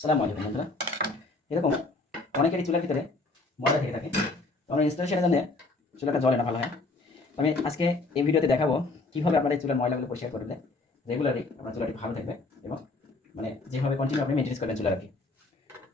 সালাম আলাইকুম, বন্ধুরা। এরকম অনেকেরই চুলার ভিতরে ময়লা থেকে থাকে। তো আমরা ইনস্টলেশনের জন্য চুলাটা জলে না ভালো হয়। আমি আজকে এই ভিডিওতে দেখাবো কীভাবে আপনার এই চুলার ময়লাগুলো পরিষ্কার করলে রেগুলারই আপনার চুলাটি ভালো থাকবে এবং মানে যেভাবে কন্টিনিউ আপনি মেনটেন্স করবেন চুলা রাখি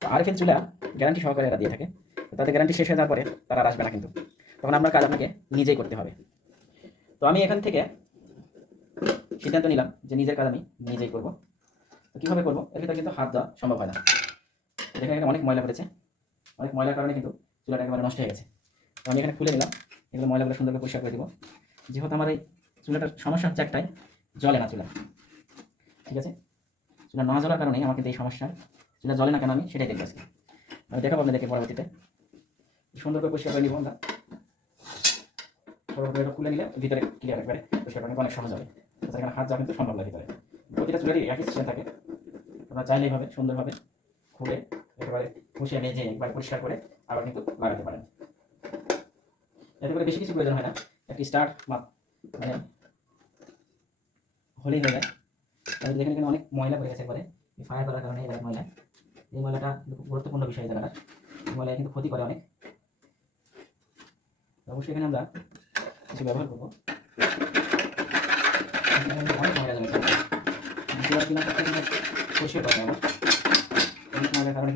তো আর আরএফএল চুলা গ্যারান্টি সহকারে এরা দিয়ে থাকে। তো তাদের গ্যারান্টি শেষ হয়ে যাওয়ার পরে তারা আর আসবে না কিন্তু। তখন আপনার কাজ আপনাকে নিজেই করতে হবে। তো আমি এখান থেকে সিদ্ধান্ত নিলাম যে নিজের কাজ আমি নিজেই করব। তো কীভাবে করব? এর কিন্তু হাত দেওয়া সম্ভব হয় না। দেখেন এখানে অনেক ময়লা পড়েছে। অনেক ময়লার কারণে কিন্তু চুলাটা একেবারে নষ্ট হয়ে গেছে। তো আমি এখানে খুলে নিলাম। এগুলো ময়লাগুলো সুন্দর করে পরিষ্কার করে দেবো। যেহেতু আমার এই চুলাটার সমস্যা হচ্ছে একটাই জলে না চুলা। ঠিক আছে? চুলা না জ্বলার কারণেই আমার কিন্তু এই সমস্যা। চুলা জলে না কেন আমি সেটাই দেখব আজকে। আমি দেখাবো আপনাদেরকে পরবর্তীতে। সুন্দর করে পরিষ্কার করে নিব আমরা। পরবর্তীতে এটা খুলে নিলে ভিতরে ক্লিয়ার একবারে পরিষ্কার করা অনেক সহজ হবে। এখানে হাত যাওয়া কিন্তু সম্ভব নয় ভিতরে। প্রতিটা চুলারই একই সিস্টেম থাকে। আপনারা চাইলে এইভাবে সুন্দরভাবে খুলে একেবারে বসিয়ে মেজে একবার পরিষ্কার করে আবার কিন্তু লাগাতে পারেন। এতে করে বেশি কিছু প্রয়োজন হয় না। একটি স্টার্ট মাপ মানে হলেই হয়ে যায়। দেখেন এখানে অনেক ময়লা পড়ে গেছে একবারে। ফায়ার করার কারণে এবার ময়লা। এই ময়লাটা গুরুত্বপূর্ণ বিষয় জায়গাটা এই কিন্তু ক্ষতি করে অনেক। অবশ্যই এখানে আমরা কিছু ব্যবহার করব। অনেক ময়লা জমেছে কিন্তু পরিষ্কার পাবে হবে অনেক ময়লার কারণে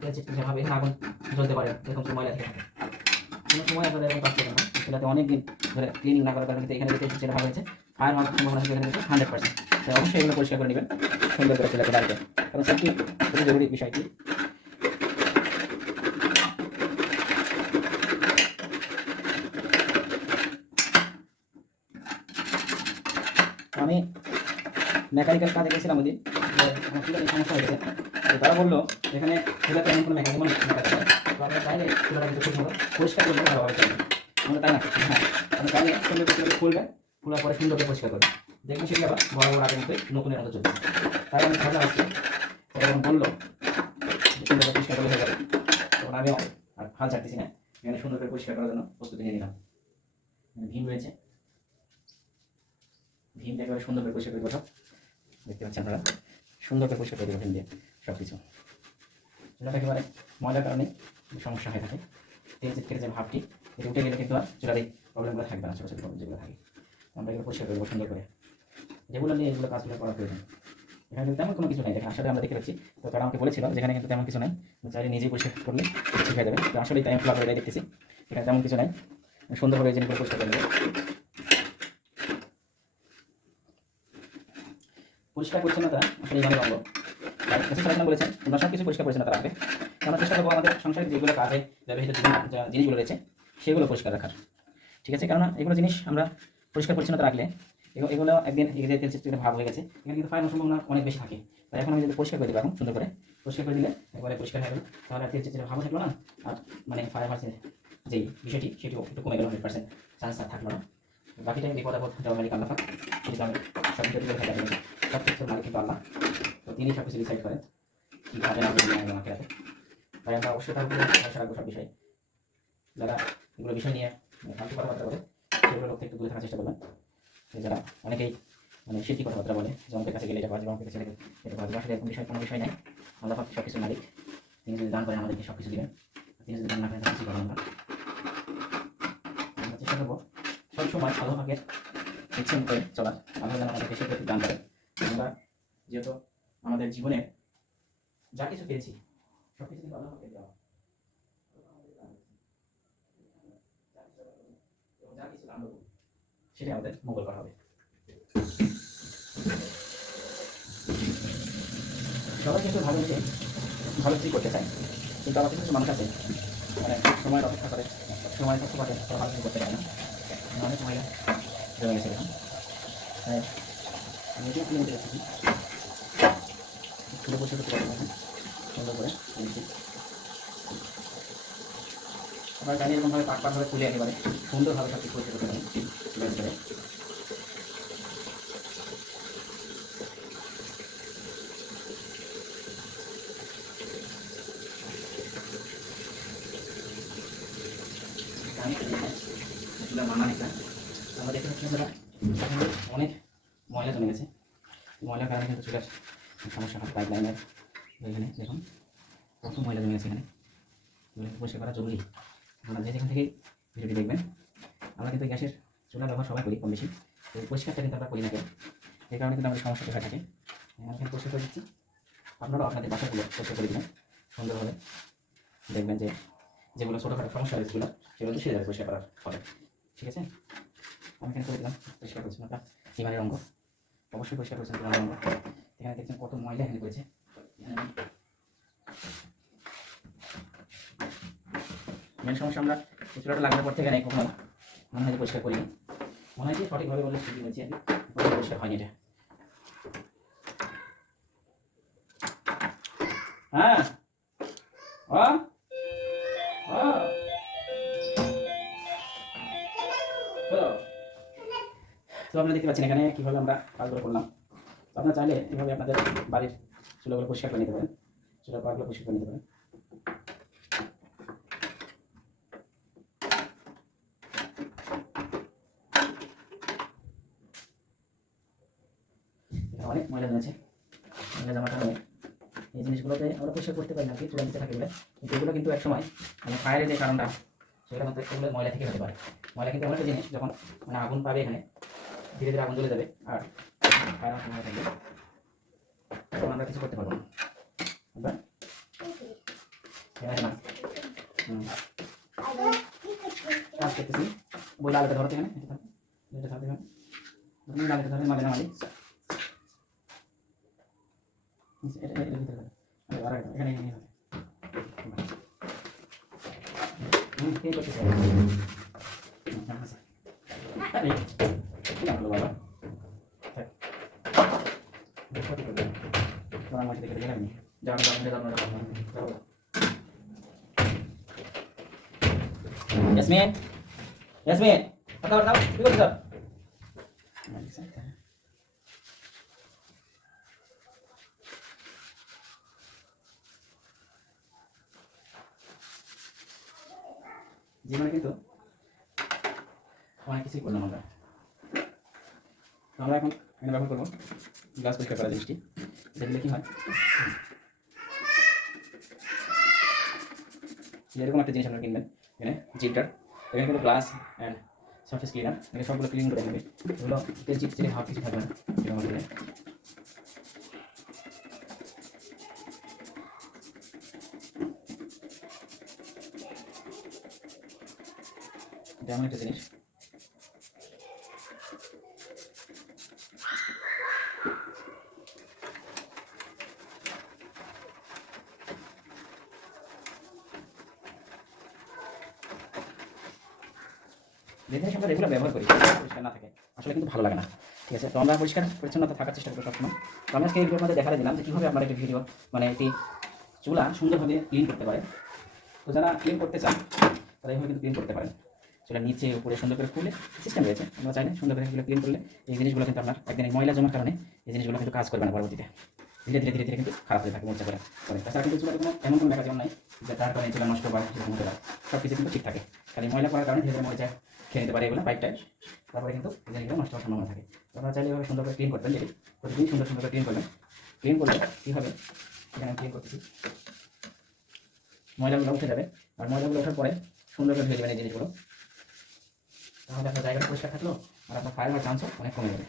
তেল চিটকে যেভাবে আগুন জ্বলতে পারে, এরকম সময় লাগে কোনো সময় আসলে এরকম কাজ না। সেটাতে অনেক দিন ধরে ক্লিনিং না করার কারণে এখানে তেল ভালো হয়েছে ফায়ার হওয়ার সম্ভাবনা এখানে হান্ড্রেড পার্সেন্ট অবশ্যই এগুলো পরিষ্কার করে নেবেন। সুন্দর করে চলে বাড়িতে কারণ সত্যি জরুরি বিষয়টি আমি মেকানিক্যাল কাজে গেছিলাম আমার চুলার সমস্যা হয়েছে। তো তারা বলল, এখানে চুলাতে এমন কোনো আমরা চাইলে চুলাটা কিন্তু খুব ভালো পরিষ্কার করলে ভালোভাবে। চলবে আমরা তাই না? হ্যাঁ। চাইলে সুন্দর করে খুলবেন খোলার পরে সুন্দর করে পরিষ্কার করবেন দেখবেন সেটা আবার বড় বড় আগের মতোই নতুনের মতো চলছে। তাই আমি ভাবলাম আজকে ওরা যখন বলল সুন্দর করে পরিষ্কার করলে হয়ে যাবে। তখন আমি আর হাল ছাড়তেছি না। এখানে সুন্দর করে পরিষ্কার করার জন্য প্রস্তুতি নিয়ে নিলাম। ভীম রয়েছে। ভীম একেবারে সুন্দর করে পরিষ্কার করে বসাও। দেখতে পাচ্ছেন আপনারা। সুন্দর করে পরিষ্কার করে দেবো ভীম দিয়ে সব কিছু চুলাটা একেবারে ময়লার কারণে সমস্যা হয়ে থাকে। তেল চিটকের যে ভাবটি এটা উঠে গেলে কিন্তু আর চুলার প্রবলেমগুলো থাকবে না, ছোটো ছোটো প্রবলেম যেগুলো থাকে। আমরা এগুলো পরিষ্কার করব সুন্দর করে। যেগুলো নিয়ে এগুলো কাজগুলো করা প্রয়োজন। এখানে কিন্তু তেমন কোনো কিছু নেই। দেখেন আসলে আমরা দেখতে পাচ্ছি। তো তারা আমাকে বলেছিল যেখানে কিন্তু তেমন কিছু নাই। চাইলে নিজেই পরিষ্কার করলে ঠিক হয়ে যাবে। তো আসলে তাই আমি ফ্লাপ দেখতেছি। এখানে তেমন কিছু নাই। সুন্দরভাবে এই জিনিসগুলো পরিষ্কার করে পরিষ্কার পরিচ্ছন্নতা আসলে এইভাবে অঙ্গ। বলেছেন তোমরা সব কিছু পরিষ্কার পরিচ্ছন্নতা রাখবে। আমরা চেষ্টা করব আমাদের সংসারের যেগুলো কাজে ব্যবহৃত জিনিসগুলো রয়েছে, সেগুলো পরিষ্কার রাখার। ঠিক আছে? কেননা এগুলো জিনিস আমরা পরিষ্কার পরিচ্ছন্নতা রাখলে এগুলো এগুলো একদিন এগিয়ে তেল চিত্রে ভাব হয়ে গেছে। এখানে কিন্তু ফায়ার সম্ভাবনা অনেক বেশি থাকে। তাই এখন আমি যদি পরিষ্কার করে দেবো এখন সুন্দর করে পরিষ্কার করে দিলে একবারে পরিষ্কার হয়ে গেল। তাহলে তেল চিত্রে ভাব থাকল না, আর মানে ফায়ার মারছে যেই বিষয়টি, সেটিও একটু কমে গেল হান্ড্রেড পার্সেন্ট চান্স আর থাকল না। বাকিটা বিপদ আপদ দেওয়া মালিক আল্লাহ সেটা আমি সব সব কিছুর মালিক কিন্তু আল্লাহ। তো তিনি সব কিছু ডিসাইড করেন কীভাবে না হবে আমাকে রাখে। তাই আমরা অবশ্যই তার সব বিষয়ে। যারা এগুলো বিষয় নিয়ে মানে ফালতু কথাবার্তা বলে, সেগুলো লোক থেকে একটু দূরে থাকার চেষ্টা করবেন। যারা অনেকেই মানে শিল্পী কথাবার্তা বলে, যে আমাদের কাছে গেলে এটা বাজবে আমাদের কাছে এটা বাজবে আসলে এরকম বিষয়, কোনো বিষয় নাই। আল্লাহ পাক সব কিছু মালিক। তিনি যদি দান করেন আমাদেরকে সব কিছু দিবেন। তিনি যদি দান না করেন, তাহলে কিছু করেন আমরা? আমরা চেষ্টা করব সবসময় আল্লাহ ইচ্ছে মতো চলার। আল্লাহ যেন আমাদের দেশের প্রতি দান করে আমরা যেহেতু আমাদের জীবনে যা কিছু পেয়েছি সব কিছু কিন্তু আল্লাহ পাকের দেওয়া। যা কিছু সেটাই আমাদের মঙ্গল করা হবে। সবাই কিন্তু ভালো মিশে ভালো কিছু করতে চায়, কিন্তু আমাদের কিছু মানুষ আছে মানে সময় অপেক্ষা করে সময় পারে তারা ভালো কিছু করতে পারে না। অনেক মহিলা জমে গেছে এখন হ্যাঁ আমি নিতে পারছি খুলে বসে করতে পারব সুন্দর করে আপনার চাইলে এরকমভাবে পাট পাটভাবে খুলে একেবারে সুন্দরভাবে সব এটা আমরা এখানে অনেক ময়লা জমে গেছে ময়লার কারণে কিন্তু চুলার সমস্যা হয় পাইপ লাইনের এখানে দেখুন। কত ময়লা জমে আছে এখানে। পরিষ্কার করা জরুরি। আপনারা যেখান থেকে ভিডিওটি দেখবেন, আমরা কিন্তু গ্যাসের চুলা ব্যবহার সবাই করি কম বেশি। তো পরিষ্কারটা কিন্তু আমরা করি না কেউ। এই কারণে কিন্তু আমাদের সমস্যা দেখা থাকে। আমি এখানে পরিষ্কার করে দিচ্ছি। আপনারাও আপনাদের বাসাগুলো পরিষ্কার করে দেবেন। সুন্দরভাবে দেখবেন যে যেগুলো ছোটোখাটো সমস্যা রয়েছে সেগুলো সেগুলো সেরে যাবে পরিষ্কার করার ফলে ঠিক আছে? আমি এখানে করে দিলাম। পরিষ্কার পরিচ্ছন্নতা হিমানের অঙ্গ। অবশ্যই পরিষ্কার পরিচ্ছন্ন হিমানের অঙ্গ। এখানে দেখছেন কত ময়লা এখানে করেছে মেন সমস্যা আমরা চুলাটা লাগানোর পর থেকে নেই কখনো মনে হয় পরিষ্কার করিনি। মনে হয় যে সঠিকভাবে বলে ঠিকই বলছি আমি পুরো পরিষ্কার হয়নি এটা। হ্যাঁ। তো আপনারা দেখতে পাচ্ছেন এখানে কীভাবে আমরা কাজগুলো করলাম। আপনারা চাইলে এভাবে আপনাদের বাড়ির চুলাগুলো পরিষ্কার করে নিতে পারেন। চুলার পাগুলো পরিষ্কার করে নিতে পারেন। অনেক ময়লা জমেছে ময়লা জমার কারণে এই জিনিসগুলোতে আমরা পরিষ্কার করতে পারি না, কি চুলা নিচে থাকে বলে। কিন্তু এগুলো কিন্তু একসময় মানে ফায়ারের যে কারণটা সেটা মধ্যে এগুলো ময়লা থেকে হতে পারে। ময়লা কিন্তু এমন একটা জিনিস যখন মানে আগুন পাবে এখানে, ধীরে ধীরে আগুন জ্বলে যাবে। আর ফায়ার সময় থাকবে তখন আমরা কিছু করতে পারব না বুঝলে? এখানে না হুম কাজ করতেছি বই লাগাতে ধরো তো এখানে এটা থাকবে এটা থাকবে এখানে তুমি লাগাতে ধরে মাঝে না মাঝে এটা এটা ভিতরে থাকবে আরে আর একটা, এখানে এখানে থাকবে হুম কে করতেছে হুম, হ্যাঁ, আছে। আরে কি লাগল বাবা থাক। দেখো কি করবে তোমার মাঝে দেখে দেখে যাও যাও যাও যাও যাও যাও ইয়াসমিন ইয়াসমিন কথা বল দাও কি করছিস জীবনে কিন্তু অনেক কিছুই করলাম আমরা তো আমরা এখন এখানে ব্যবহার করব গ্লাস পরিষ্কার করা জিনিসটি দিলে কি হয়? এরকম একটা জিনিস আপনারা কিনবেন, এখানে জিলটার এখানে কিন্তু গ্লাস অ্যান্ড সার্ফেস ক্লিনার এখানে সবগুলো ক্লিন করে নেবে এগুলো চিট চিটে হাফ কিছু থাকবে না এটা একটা জিনিস। আমরা রেগুলার ব্যবহার করি, পরিষ্কার না থাকে, আসলে কিন্তু ভালো লাগে না, ঠিক আছে? তো আমরা পরিষ্কার, পরিচ্ছন্নতা থাকার চেষ্টা করব সবসময়। তো আমি আজকে ভিডিওর মধ্যে দেখাতে দিলাম যে কীভাবে আপনারা একটি ভিডিও মানে একটি চুলা সুন্দরভাবে ক্লিন করতে পারে। তো যারা ক্লিন করতে চান, তারা এইভাবে কিন্তু ক্লিন করতে পারেন। চুলা নিচে, উপরে সুন্দর করে খুলে সিস্টেম রয়েছে আমরা চাইলে সুন্দর করে ক্লিন করলে এই জিনিসগুলো কিন্তু আপনার একদিন ময়লা জমার কারণে এই জিনিসগুলো কিন্তু কাজ করবে না পরবর্তীতে। ধীরে ধীরে ধীরে ধীরে কিন্তু খারাপ হয়ে থাকে মরচা করে তাছাড়া কিন্তু চুলাতে কোনো এমন কোনো দেখা যেমন নাই যে তার কারণে চুলা নষ্ট বা সব কিছু কিন্তু ঠিক থাকে। খালি ময়লা করার কারণে ধীরে ধীরে মরিচা খেয়ে নিতে পারে এগুলো পাইপটায় তারপরে কিন্তু জিনিসগুলো নষ্ট হওয়ার সম্ভাবনা থাকে। আপনারা চাইলে এভাবে সুন্দর করে ক্লিন করবেন যদি প্রতিদিন সুন্দর সুন্দর করে ক্লিন করবেন। ক্লিন করলে কী হবে? এখানে ক্লিন করতেছি। ময়লাগুলো উঠে যাবে। আর ময়লাগুলো ওঠার পরে সুন্দর করে ধুয়ে দেবেন এই জিনিসগুলো। তাহলে আপনার জায়গাটা পরিষ্কার থাকল, আর আপনার ফায়ার হওয়ার চান্সও অনেক কমে যাবে।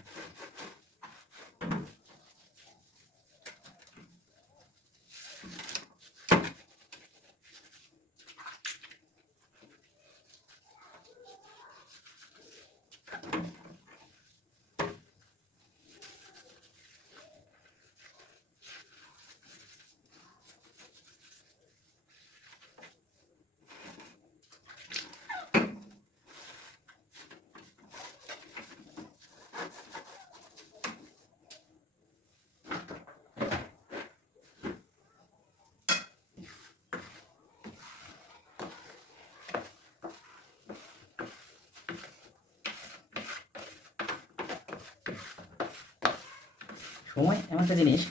সময় এমন একটা জিনিস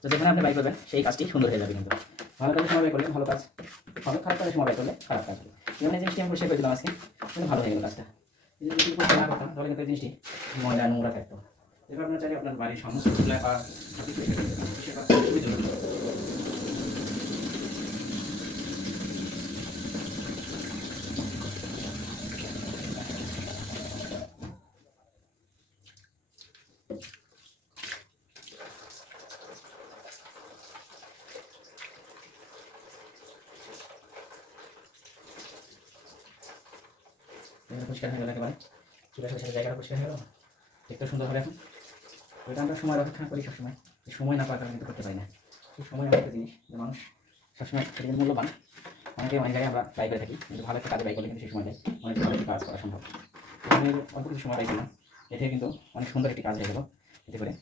তো যেখানে আপনি বাই করবেন, সেই কাজটি সুন্দর হয়ে যাবে কিন্তু। ভালো কাজে সময় ব্যয় করলে ভালো কাজ, ভালো খারাপ কাজে সময় ব্যয় করলে খারাপ কাজ হবে। যেমন এই জিনিসটি আমি পরিষ্কার করে দিলাম আজকে ভালো হয়ে গেল কাজটা। যদি পরিষ্কার না করতাম তাহলে কিন্তু এই জিনিসটি ময়লা, নোংরা থাকতো। এবার আপনার চাইলে আপনার বাড়ির সমস্ত বা সবই পরিষ্কার হয়ে গেল একেবারে। চুলের সাথে সাথে জায়গাটা পরিষ্কার হয়ে গেল। দেখতে সুন্দর হবে এখন। এটা আমরা সময় অপেক্ষা করি সবসময়। সময় না পাওয়ার কারণে কিন্তু করতে পারি না। সময় একটা জিনিস, যে মানুষ সবসময় সেটা মূল্যবান, অনেকে অনেক জায়গায় আমরা ব্যয় করে থাকি, কিন্তু ভালো একটা কাজে ব্যয় করলে কিন্তু সেই সময়টাই অনেক ভালো কাজ করা সম্ভব। তো অল্প কিছু সময় ব্যয় করলাম। এতে কিন্তু অনেক সুন্দর একটি কাজ হয়ে গেল। এতে করে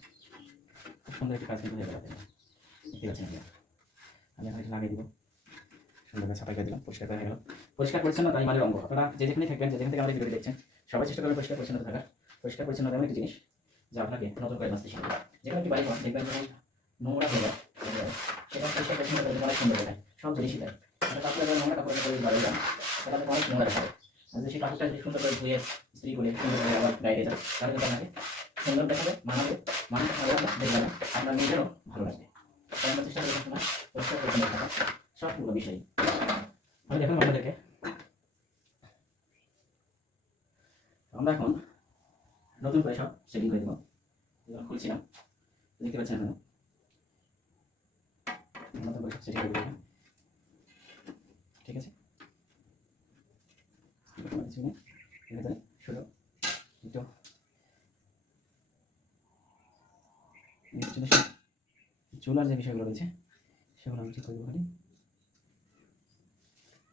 খুব সুন্দর একটি কাজ কিন্তু হয়ে গেল। দেখতে পাচ্ছেন আমি এখন লাগিয়ে দিব। সুন্দর করে সাফাই করে দিলাম। পরিষ্কার করে হয়ে গেল। পরিষ্কার পরিচ্ছন্নতা ইমানের অঙ্গ। আপনারা যে যেখানে থাকবেন, যে যেখান থেকে আমাদের ভিডিও দেখছেন, সবাই চেষ্টা করবেন পরিষ্কার পরিচ্ছন্ন থাকার। পরিষ্কার পরিচ্ছন্ন এমন একটি জিনিস যা আপনাকে নতুন করে বাঁচতে শিখবে যেখানে একটি বাড়ি দেখবেন নোংরা হয়ে যায়, সেটা পরিষ্কার পরিচ্ছন্ন করতে অনেক সুন্দর হয়ে সব জিনিসই তাই কাপড় যখন নোংরা কাপড় করে বাড়ি যান সেটা অনেক নোংরা আর যদি সেই কাপড়টা যদি সুন্দর করে ধুয়ে স্ত্রী করে, সুন্দর করে আবার গায়ে যান তাহলে কিন্তু আপনাকে সুন্দর দেখাবে, মানাবে মানুষ ভালো লাগবে দেখবে না আপনার নিজেরও ভালো লাগবে। তাই আমরা চেষ্টা করি পরিচ্ছন্ন থাকা সবগুলো বিষয় আমি দেখুন আপনাদেরকে আমরা এখন নতুন করে সব সেটিং করে দেবো। এবার খুলছিলাম। দেখতে পাচ্ছেন আপনারা? নতুন করে সব সেটিং করে দেবো। ঠিক আছে? একটু। চুলার যে বিষয়গুলো রয়েছে, সেগুলো আমি ঠিক করে দেবো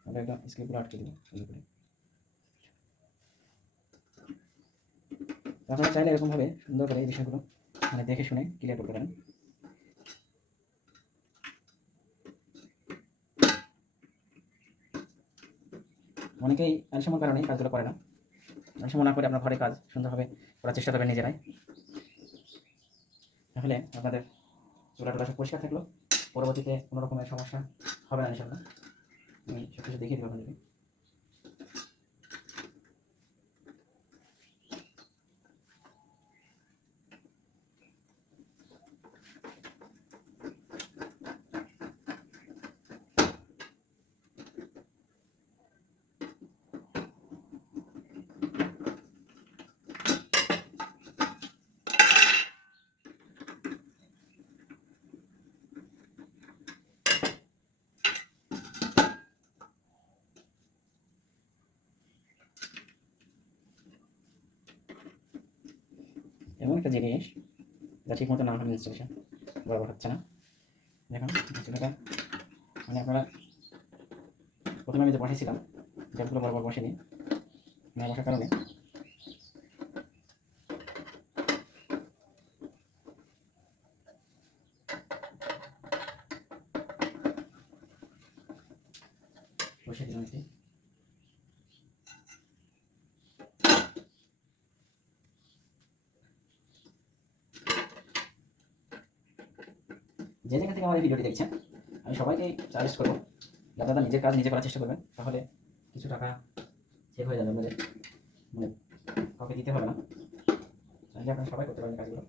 আমরা একটা স্ক্রিপ্টগুলো আটকে দেবো সুন্দর করে আপনারা চাইলে এরকমভাবে সুন্দর করে এই বিষয়গুলো মানে দেখে শুনে ক্লিয়ার করতে পারেন। অনেকেই অনেক সময় কারণে কাজগুলো করে না। সময় না করে আপনার ঘরে কাজ সুন্দরভাবে করার চেষ্টা করবেন নিজেরাই। তাহলে আপনাদের চুলা টুলা সব পরিষ্কার থাকল। পরবর্তীতে কোনো রকমের সমস্যা হবে না ইনশাল্লাহ আমি সব কিছু দেখিয়ে দেবো আপনাদেরকে। এমন একটা জিনিস যা ঠিক মতো না হলে ইনস্টলেশন বরাবর হচ্ছে না। দেখুন চুলাটা মানে আপনারা প্রথমে আমি যে বসেছিলাম গ্যাসগুলো বরাবর বসেনি, না বসার কারণে বসে দিলাম একটি যে যেখান থেকে আমার এই ভিডিওটি দেখছেন, আমি সবাইকে সাজেস্ট করব যাতে দাদা নিজের কাজ নিজে করার চেষ্টা করবেন, তাহলে কিছু টাকা সেভ হয়ে যাবে আমাদের মানে কাউকে দিতে হবে না। চাইলে আপনারা সবাই করতে পারেন কাজগুলো।